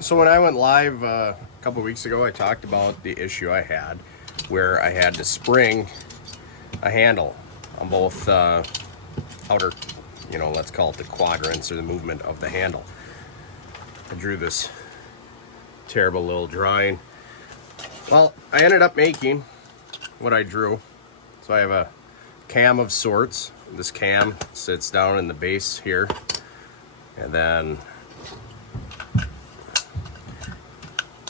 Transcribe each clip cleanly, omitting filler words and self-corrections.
So when I went live a couple weeks ago, I talked about the issue I had where I had to spring a handle on both outer, let's call it the quadrants or the movement of the handle. I drew this terrible little drawing. Well, I ended up making what I drew. So I have a cam of sorts. This cam sits down in the base here, and then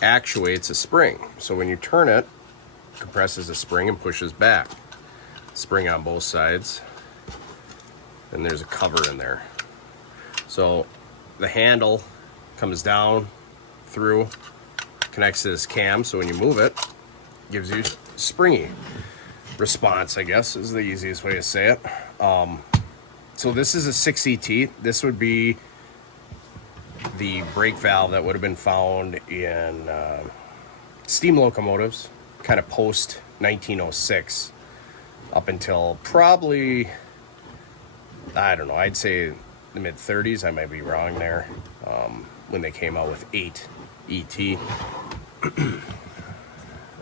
actuates a spring. So when you turn it, it compresses a spring and pushes back. Spring on both sides, and there's a cover in there. So the handle comes down through, connects to this cam, so when you move it, it gives you springy response, I guess is the easiest way to say it. So this is a 6ET. This would be the brake valve that would have been found in steam locomotives, kind of post 1906, up until probably, I don't know, I'd say the mid 30s. I might be wrong there, when they came out with 8ET.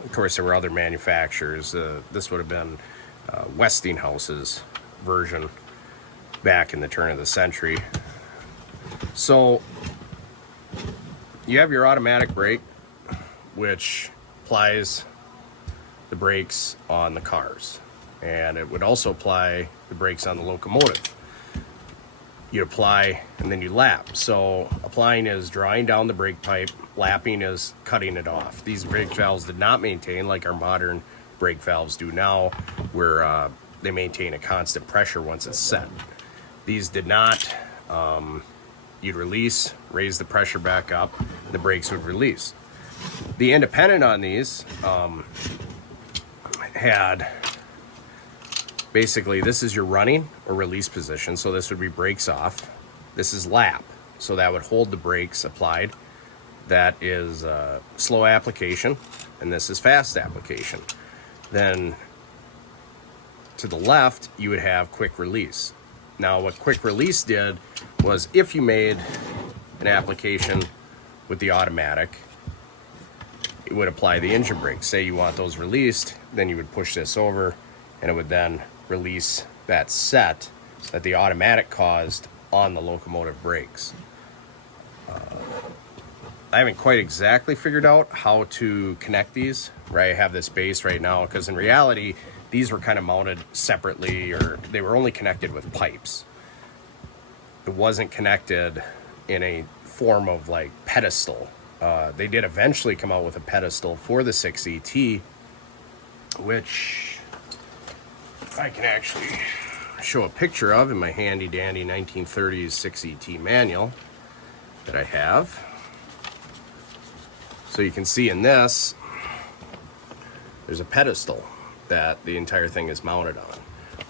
Of course, there were other manufacturers. This would have been Westinghouse's version back in the turn of the century. So you have your automatic brake, which applies the brakes on the cars, and it would also apply the brakes on the locomotive. You apply and then you lap. So applying is drawing down the brake pipe, lapping is cutting it off. These brake valves did not maintain like our modern brake valves do now, where they maintain a constant pressure once it's set. These did not. You'd release, raise the pressure back up, the brakes would release. The independent on these had basically, this is your running or release position. So this would be brakes off. This is lap. So that would hold the brakes applied. That is slow application, and this is fast application. Then to the left, you would have quick release. Now, what quick release did was, if you made an application with the automatic, it would apply the engine brakes. Say you want those released, then you would push this over, and it would then release that set that the automatic caused on the locomotive brakes. I haven't quite exactly figured out how to connect these, right? I have this base right now, because in reality, these were kind of mounted separately, or they were only connected with pipes. It wasn't connected in a form of like pedestal. They did eventually come out with a pedestal for the 6ET, which I can actually show a picture of in my handy dandy 1930s 6ET manual that I have. So you can see in this, there's a pedestal that the entire thing is mounted on.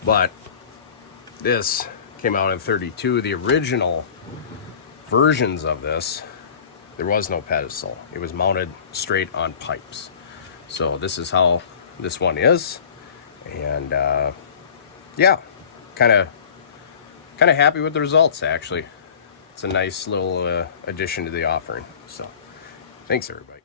But this came out in 32. The original versions of this, there was no pedestal. It was mounted straight on pipes. So this is how this one is. And yeah, kind of happy with the results, actually. It's a nice little addition to the offering. So thanks, everybody.